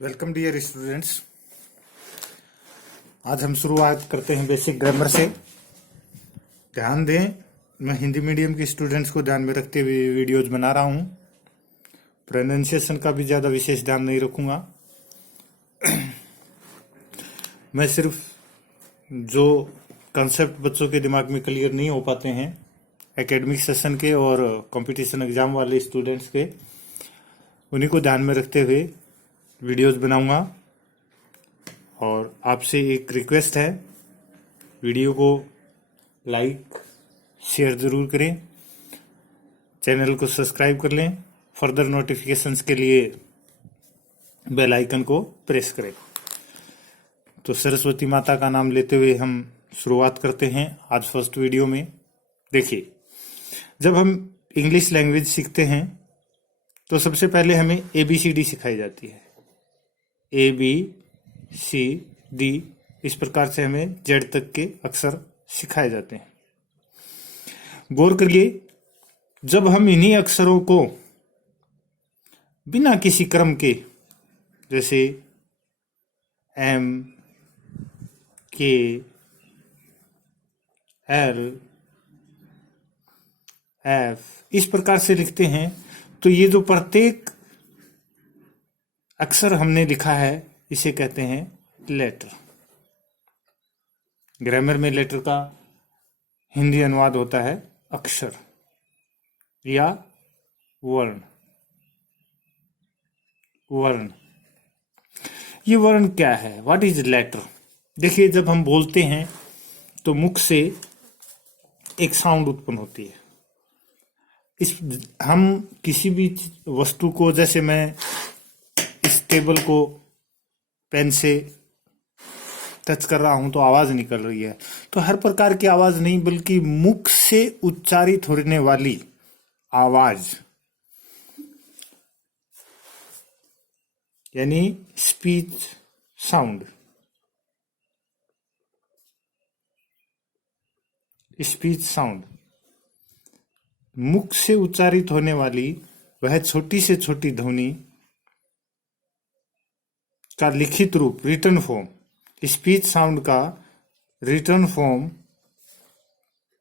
Welcome dear students. आज हम शुरुआत करते हैं बेसिक ग्रामर से। ध्यान दें, मैं हिंदी मीडियम के स्टूडेंट्स को ध्यान में रखते हुए वीडियोज बना रहा हूं। प्रोनाउंसिएशन का भी ज़्यादा विशेष ध्यान नहीं रखूंगा। मैं सिर्फ जो कंसेप्ट बच्चों के दिमाग में क्लियर नहीं हो पाते हैं एकेडमिक सेशन के और कंपटीशन एग्जाम वाले स्टूडेंट्स के, उन्हीं को ध्यान में रखते हुए वीडियोस बनाऊंगा। और आपसे एक रिक्वेस्ट है, वीडियो को लाइक शेयर ज़रूर करें, चैनल को सब्सक्राइब कर लें, फर्दर नोटिफिकेशंस के लिए बेल आइकन को प्रेस करें। तो सरस्वती माता का नाम लेते हुए हम शुरुआत करते हैं आज फर्स्ट वीडियो में। देखिए, जब हम इंग्लिश लैंग्वेज सीखते हैं तो सबसे पहले हमें ABCD सिखाई जाती है। ABCD, इस प्रकार से हमें Z तक के अक्षर सिखाए जाते हैं। गौर करिए, जब हम इन्हीं अक्षरों को बिना किसी क्रम के, जैसे M, K, L, F, इस प्रकार से लिखते हैं, तो ये जो प्रत्येक अक्षर हमने लिखा है इसे कहते हैं लेटर। ग्रामर में लेटर का हिंदी अनुवाद होता है अक्षर या वर्ण। वर्ण, ये वर्ण क्या है? What is letter? देखिए, जब हम बोलते हैं तो मुख से एक साउंड उत्पन्न होती है। हम किसी भी वस्तु को, जैसे मैं इस टेबल को पेन से टच कर रहा हूं तो आवाज निकल रही है, तो हर प्रकार की आवाज नहीं बल्कि मुख से उच्चारित होने वाली आवाज, यानी स्पीच साउंड। स्पीच साउंड, मुख से उच्चारित होने वाली वह छोटी से छोटी ध्वनि का लिखित रूप, रिटन फॉर्म। स्पीच साउंड का रिटन फॉर्म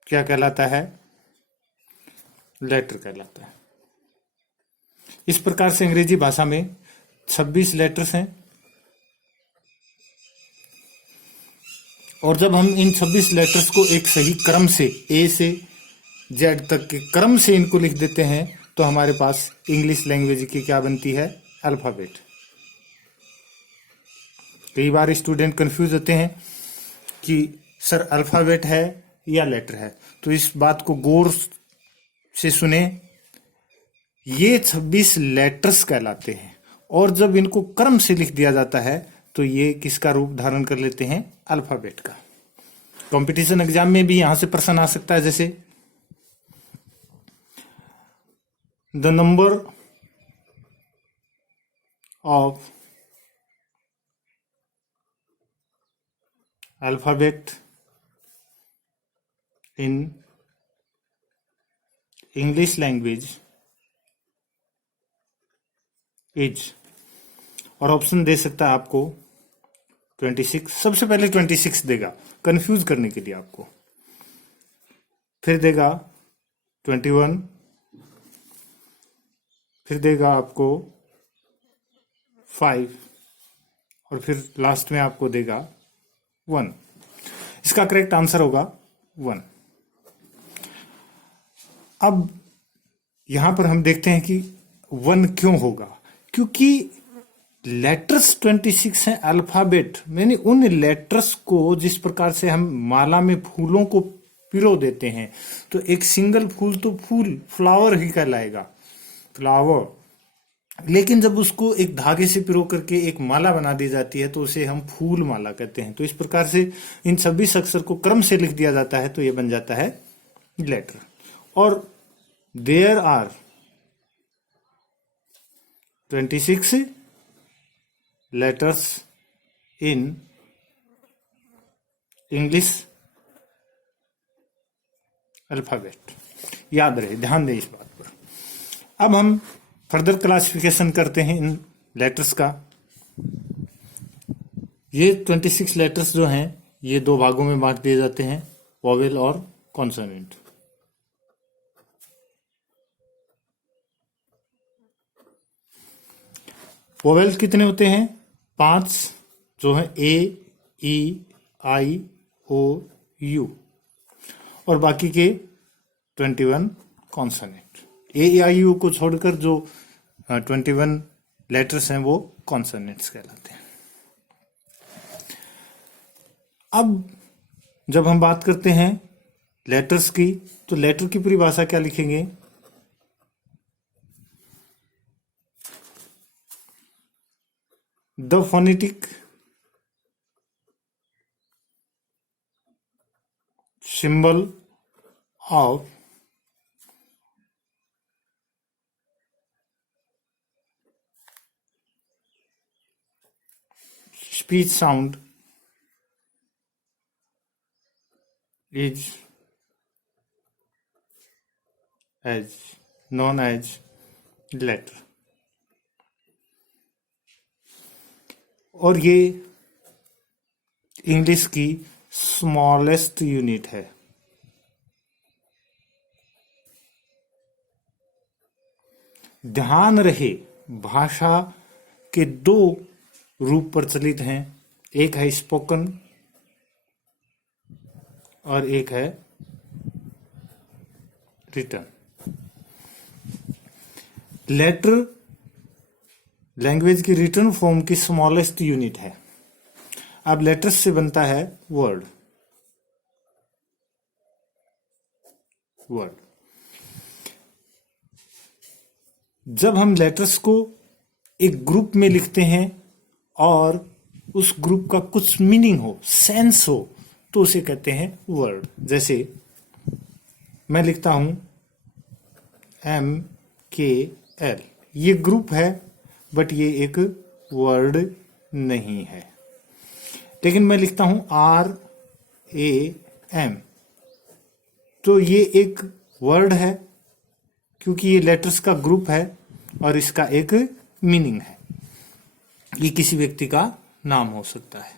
क्या कहलाता है? लेटर कहलाता है। इस प्रकार से अंग्रेजी भाषा में 26 लेटर्स हैं, और जब हम इन 26 लेटर्स को एक सही क्रम से A से Z तक के क्रम से इनको लिख देते हैं तो हमारे पास इंग्लिश लैंग्वेज की क्या बनती है? अल्फाबेट। कई बार स्टूडेंट कंफ्यूज होते हैं कि सर अल्फाबेट है या लेटर है, तो इस बात को गौर से सुने। ये 26 लेटर्स कहलाते हैं, और जब इनको क्रम से लिख दिया जाता है तो ये किसका रूप धारण कर लेते हैं? अल्फाबेट का। कंपटीशन एग्जाम में भी यहां से प्रश्न आ सकता है, जैसे the number of alphabet in English language is, और ऑप्शन दे सकता है आपको 26। सबसे पहले 26 देगा कंफ्यूज करने के लिए आपको, फिर देगा 21, फिर देगा आपको 5, और फिर लास्ट में आपको देगा 1। इसका करेक्ट आंसर होगा 1। अब यहां पर हम देखते हैं कि 1 क्यों होगा, क्योंकि लेटर्स 26 हैं। अल्फाबेट मैंने उन लेटर्स को, जिस प्रकार से हम माला में फूलों को पिरो देते हैं, तो एक सिंगल फूल तो फूल, फ्लावर ही कहलाएगा, फ्लावर। लेकिन जब उसको एक धागे से पिरो करके एक माला बना दी जाती है तो उसे हम फूल माला कहते हैं। तो इस प्रकार से इन 26 अक्षर को क्रम से लिख दिया जाता है तो ये बन जाता है लेटर। और there are 26 letters in English alphabet. याद रहे, ध्यान दें इस बात पर। अब हम फर्दर क्लासिफिकेशन करते हैं इन लेटर्स का। ये 26 लेटर्स जो हैं ये दो भागों में बांट दिए जाते हैं, वोवेल और कॉन्सोनेंट। वोवेल कितने होते हैं? 5 जो है ए, ई, आई, ओ, यू, और बाकी के 21 कॉन्सोनेंट। ए, आई, यू को छोड़कर जो 21 लेटर्स हैं वो कॉन्सोनेंट्स कहलाते हैं। अब जब हम बात करते हैं लेटर्स की, तो लेटर की परिभाषा क्या लिखेंगे? The phonetic symbol of speech sound is as known as letter। और ये इंग्लिश की स्मॉलेस्ट यूनिट है। ध्यान रहे, भाषा के दो रूप प्रचलित हैं, एक है स्पोकन और एक है रिटन। लेटर लैंग्वेज की रिटन फॉर्म की स्मॉलेस्ट यूनिट है। अब लेटर्स से बनता है वर्ड। जब हम लेटर्स को एक ग्रुप में लिखते हैं और उस ग्रुप का कुछ मीनिंग हो, सेंस हो, तो उसे कहते हैं वर्ड। जैसे मैं लिखता हूं MKL, ये ग्रुप है बट ये एक वर्ड नहीं है। लेकिन मैं लिखता हूं RAM, तो ये एक वर्ड है क्योंकि ये लेटर्स का ग्रुप है और इसका एक मीनिंग है। ये किसी व्यक्ति का नाम हो सकता है।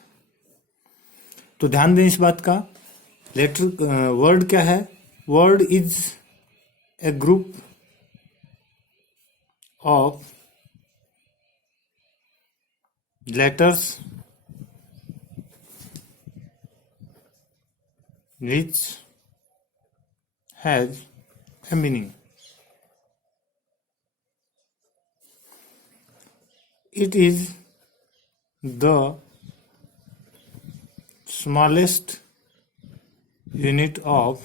तो ध्यान दें इस बात का। लेटर वर्ड क्या है? Word is a group of letters which has a meaning. It is the smallest unit of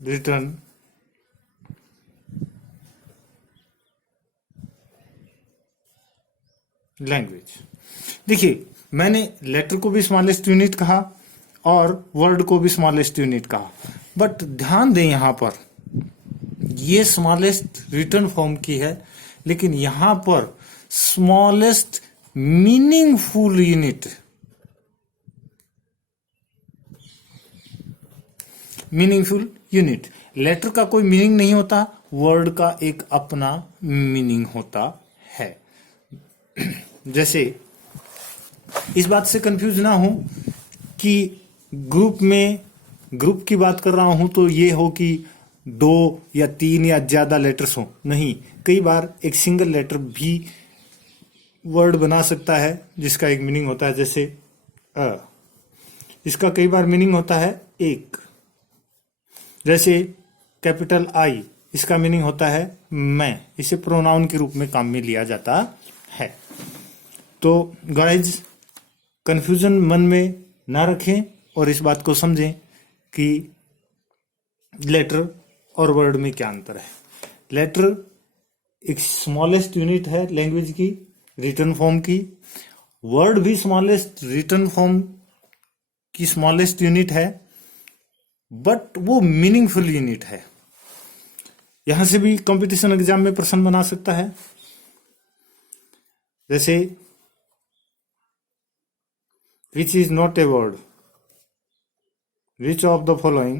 written language. देखिए, मैंने लेटर को भी स्मॉलेस्ट यूनिट कहा और वर्ड को भी स्मॉलेस्ट यूनिट कहा, बट ध्यान दें यहां पर ये स्मॉलेस्ट रिटन फॉर्म की है, लेकिन यहां पर स्मॉलेस्ट मीनिंगफुल यूनिट, लेटर का कोई मीनिंग नहीं होता, वर्ड का एक अपना मीनिंग होता है। जैसे इस बात से कंफ्यूज ना हो कि ग्रुप की बात कर रहा हूं तो ये हो कि 2 या 3 या ज्यादा लेटर्स हो, नहीं, कई बार एक सिंगल लेटर भी वर्ड बना सकता है जिसका एक मीनिंग होता है। जैसे इसका कई बार मीनिंग होता है एक। जैसे कैपिटल I, इसका मीनिंग होता है मैं, इसे प्रोनाउन के रूप में काम में लिया जाता है। तो गाइज, कंफ्यूजन मन में ना रखें और इस बात को समझें कि लेटर और वर्ड में क्या अंतर है। लेटर एक स्मॉलेस्ट यूनिट है लैंग्वेज की रिटन फॉर्म की, वर्ड भी स्मॉलेस्ट रिटन फॉर्म की स्मॉलेस्ट यूनिट है, बट वो मीनिंगफुल यूनिट है। यहां से भी कंपटीशन एग्जाम में प्रश्न बना सकता है। जैसे which is not a word, which of the following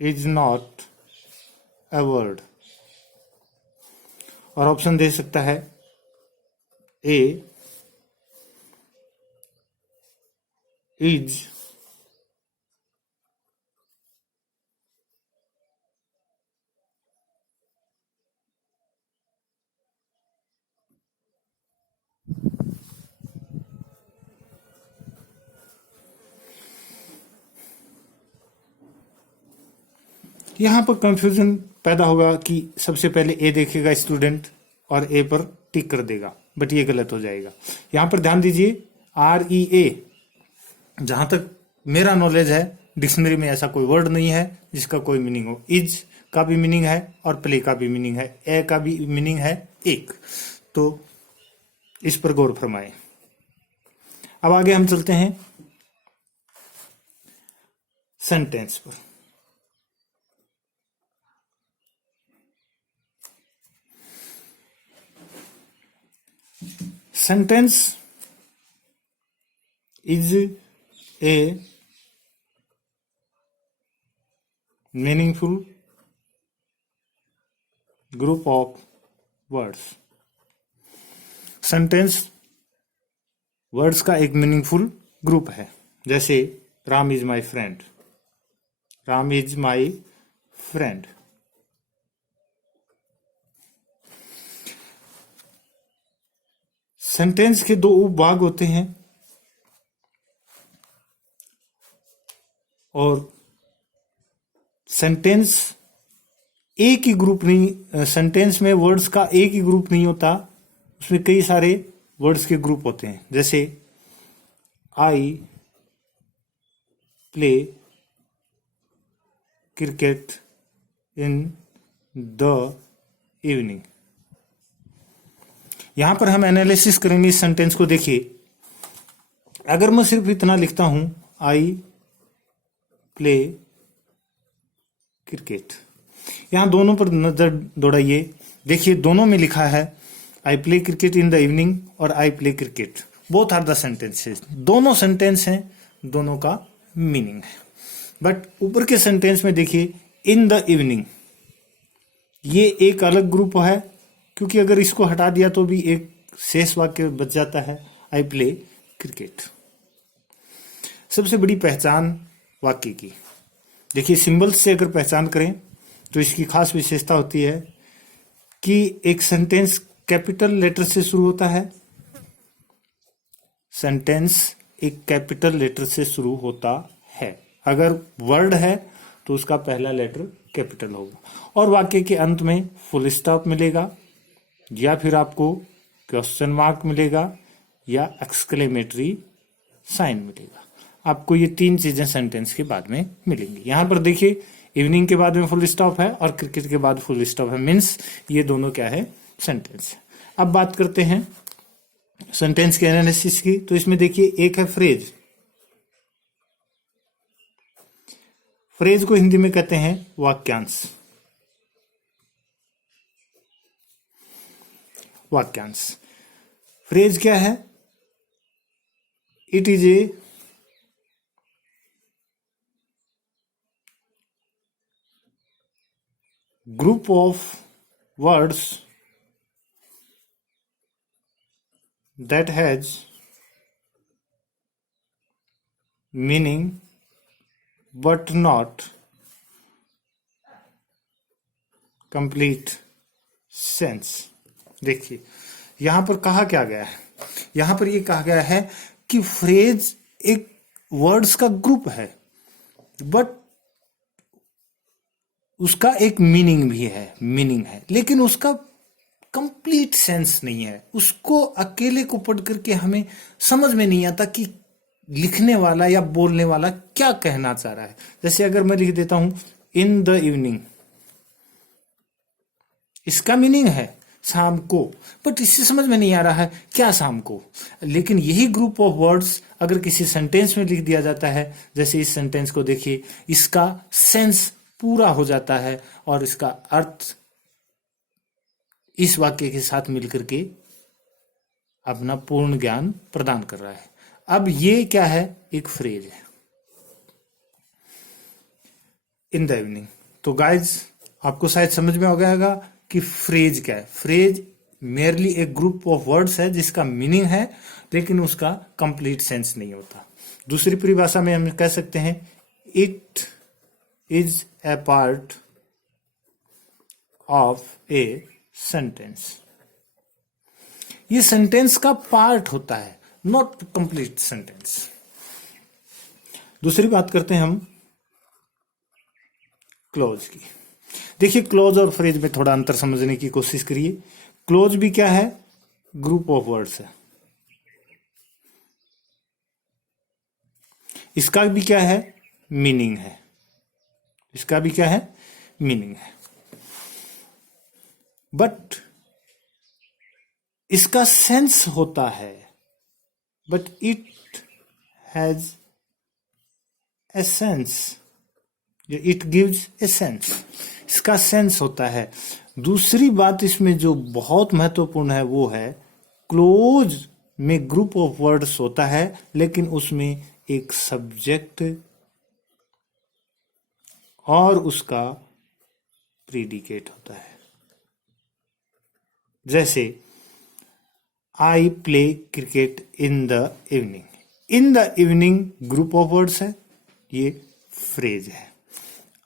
is not a word. और ऑप्शन दे सकता है ए इज यहां पर कंफ्यूजन पैदा होगा कि सबसे पहले ए देखेगा स्टूडेंट और ए पर टिक कर देगा, बट ये गलत हो जाएगा। यहां पर ध्यान दीजिए REA, जहां तक मेरा नॉलेज है डिक्शनरी में ऐसा कोई वर्ड नहीं है जिसका कोई मीनिंग हो। इज का भी मीनिंग है और प्ले का भी मीनिंग है, ए का भी मीनिंग है एक। तो इस पर गौर फरमाएं। अब आगे हम चलते हैं सेंटेंस पर। Sentence is a meaningful group of words. Sentence words का एक मीनिंगफुल ग्रुप है। जैसे Ram is my friend, Ram is my friend. Sentence के दो उपभाग होते हैं और सेंटेंस एक ही ग्रुप नहीं, सेंटेंस में वर्ड्स का एक ही ग्रुप नहीं होता, उसमें कई सारे वर्ड्स के ग्रुप होते हैं। जैसे आई play cricket in the evening. यहां पर हम एनालिसिस करेंगे इस सेंटेंस को। देखिए, अगर मैं सिर्फ इतना लिखता हूं आई प्ले क्रिकेट, यहां दोनों पर नजर दौड़ाइए। देखिए दोनों में लिखा है I play cricket in the evening और I play cricket, both are the sentences. दोनों सेंटेंस हैं, दोनों का मीनिंग है। बट ऊपर के सेंटेंस में देखिए इन द इवनिंग, ये एक अलग ग्रुप है, क्योंकि अगर इसको हटा दिया तो भी एक शेष वाक्य बच जाता है आई प्ले क्रिकेट। सबसे बड़ी पहचान वाक्य की, देखिए सिंबल्स से अगर पहचान करें तो इसकी खास विशेषता होती है कि एक सेंटेंस कैपिटल लेटर से शुरू होता है। सेंटेंस एक कैपिटल लेटर से शुरू होता है। अगर वर्ड है तो उसका पहला लेटर कैपिटल होगा, और वाक्य के अंत में फुल स्टॉप मिलेगा, या फिर आपको क्वेश्चन मार्क मिलेगा, या एक्सक्लेमेटरी साइन मिलेगा। आपको ये तीन चीजें सेंटेंस के बाद में मिलेंगी। यहां पर देखिए इवनिंग के बाद में फुल स्टॉप है और क्रिकेट के बाद फुल स्टॉप है, मीन्स ये दोनों क्या है, सेंटेंस है। अब बात करते हैं सेंटेंस के एनालिसिस की। तो इसमें देखिए एक है फ्रेज। फ्रेज को हिंदी में कहते हैं वाक्यांश। वाक्यांश फ्रेज क्या है? It is a group of words that has meaning but not complete sense। देखिए यहां पर कहा क्या गया है, यहां पर यह कहा गया है कि फ्रेज एक वर्ड्स का ग्रुप है, बट उसका एक मीनिंग भी है, मीनिंग है, लेकिन उसका कंप्लीट सेंस नहीं है। उसको अकेले को पढ़ करके हमें समझ में नहीं आता कि लिखने वाला या बोलने वाला क्या कहना चाह रहा है। जैसे अगर मैं लिख देता हूं इन द इवनिंग, इसका मीनिंग है शाम को, बट इससे समझ में नहीं आ रहा है क्या शाम को। लेकिन यही ग्रुप ऑफ वर्ड्स अगर किसी सेंटेंस में लिख दिया जाता है, जैसे इस सेंटेंस को देखिए, इसका सेंस पूरा हो जाता है और इसका अर्थ इस वाक्य के साथ मिलकर के अपना पूर्ण ज्ञान प्रदान कर रहा है। अब ये क्या है? एक फ्रेज है। इन द इवनिंग। तो गाइज आपको शायद समझ में आ गया होगा कि फ्रेज क्या है। फ्रेज मेयरली एक ग्रुप ऑफ वर्ड्स है जिसका मीनिंग है लेकिन उसका कंप्लीट सेंस नहीं होता। दूसरी परिभाषा में हम कह सकते हैं it is a part of a sentence. ये सेंटेंस का पार्ट होता है, नॉट कंप्लीट सेंटेंस। दूसरी बात करते हैं हम क्लोज की। देखिए क्लोज और फ्रेज में थोड़ा अंतर समझने की कोशिश करिए। क्लोज भी क्या है? ग्रुप ऑफ वर्ड्स है। इसका भी क्या है? मीनिंग है। इसका भी क्या है? मीनिंग है। बट इसका सेंस होता है, but it has a sense, it gives a sense. इसका सेंस होता है। दूसरी बात इसमें जो बहुत महत्वपूर्ण है वो है क्लोज में ग्रुप ऑफ वर्ड्स होता है लेकिन उसमें एक सब्जेक्ट और उसका प्रीडिकेट होता है। जैसे आई play cricket in the evening. In the evening group of words है, ये फ्रेज है।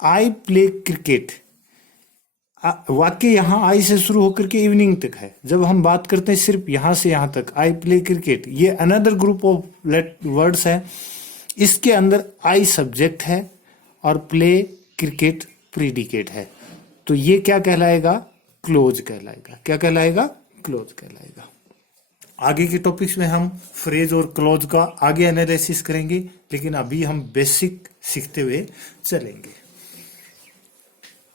आई प्ले क्रिकेट, वाक्य यहां आई से शुरू होकर के इवनिंग तक है। जब हम बात करते हैं सिर्फ यहां से यहां तक, आई प्ले क्रिकेट, ये अनदर ग्रुप ऑफ वर्ड्स है। इसके अंदर आई सब्जेक्ट है और प्ले क्रिकेट प्रीडिकेट है। तो ये क्या कहलाएगा? क्लोज कहलाएगा। क्या कहलाएगा? क्लोज कहलाएगा। आगे के टॉपिक्स में हम फ्रेज और क्लोज का आगे एनालिसिस करेंगे, लेकिन अभी हम बेसिक सीखते हुए चलेंगे।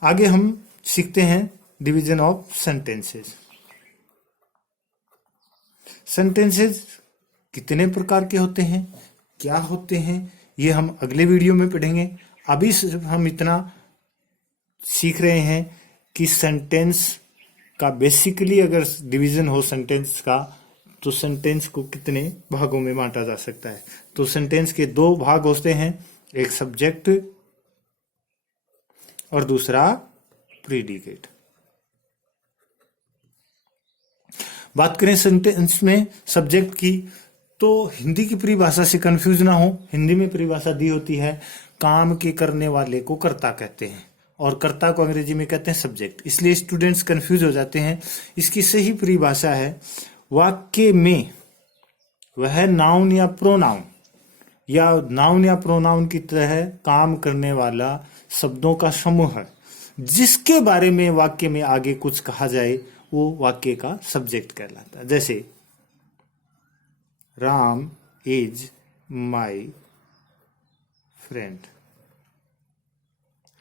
आगे हम सीखते हैं डिवीजन ऑफ सेंटेंसेस। सेंटेंसेस कितने प्रकार के होते हैं, क्या होते हैं, ये हम अगले वीडियो में पढ़ेंगे। अभी सिर्फ हम इतना सीख रहे हैं कि सेंटेंस का बेसिकली अगर डिवीजन हो सेंटेंस का तो सेंटेंस को कितने भागों में बांटा जा सकता है। तो सेंटेंस के दो भाग होते हैं, एक सब्जेक्ट और दूसरा प्रीडिकेट। बात करें सेंटेंस में सब्जेक्ट की, तो हिंदी की परिभाषा से कंफ्यूज ना हो। हिंदी में परिभाषा दी होती है काम के करने वाले को कर्ता कहते हैं और कर्ता को अंग्रेजी में कहते हैं सब्जेक्ट, इसलिए स्टूडेंट्स कंफ्यूज हो जाते हैं। इसकी सही परिभाषा है वाक्य में वह नाउन या प्रोनाउन या प्रोनाउन की तरह काम करने वाला शब्दों का समूह है जिसके बारे में वाक्य में आगे कुछ कहा जाए, वो वाक्य का सब्जेक्ट कहलाता है। जैसे Ram is my friend.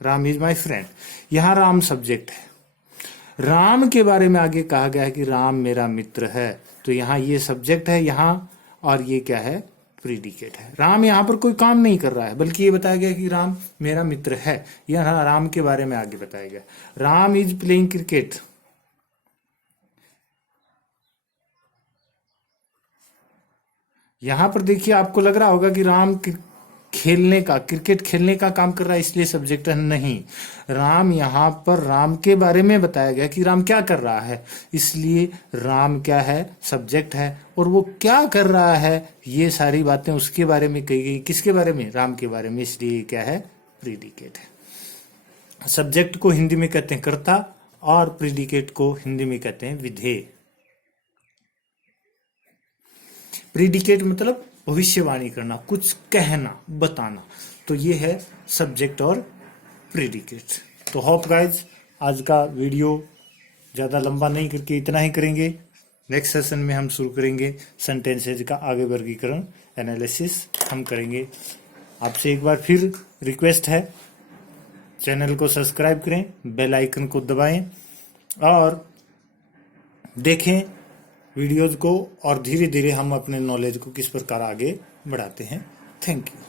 Ram is my friend, यहां राम सब्जेक्ट है। राम के बारे में आगे कहा गया है कि राम मेरा मित्र है, तो यहां ये सब्जेक्ट है यहां, और ये क्या है? प्रीडिकेट है। राम यहां पर कोई काम नहीं कर रहा है, बल्कि ये बताया गया कि राम मेरा मित्र है। यहां राम के बारे में आगे बताया गया। राम इज प्लेइंग क्रिकेट, यहां पर देखिए आपको लग रहा होगा कि राम क्रिकेट खेलने का काम कर रहा है इसलिए सब्जेक्ट है, नहीं। राम यहां पर राम के बारे में बताया गया कि राम क्या कर रहा है, इसलिए राम क्या है? सब्जेक्ट है। और वो क्या कर रहा है, ये सारी बातें उसके बारे में कही गई। किसके बारे में? राम के बारे में, इसलिए क्या है? प्रीडिकेट है। सब्जेक्ट को हिंदी में कहते हैं कर्ता और प्रीडिकेट को हिंदी में कहते हैं विधेय। प्रीडिकेट मतलब भविष्यवाणी करना, कुछ कहना, बताना। तो ये है सब्जेक्ट और प्रीडिकेट। तो होप गाइज आज का वीडियो ज़्यादा लंबा नहीं करके इतना ही करेंगे। नेक्स्ट सेशन में हम शुरू करेंगे सेंटेंसेज का आगे वर्गीकरण, एनालिसिस हम करेंगे। आपसे एक बार फिर रिक्वेस्ट है, चैनल को सब्सक्राइब करें, बेल आइकन को दबाएं और देखें वीडियोज को, और धीरे धीरे हम अपने नॉलेज को किस प्रकार आगे बढ़ाते हैं। Thank you.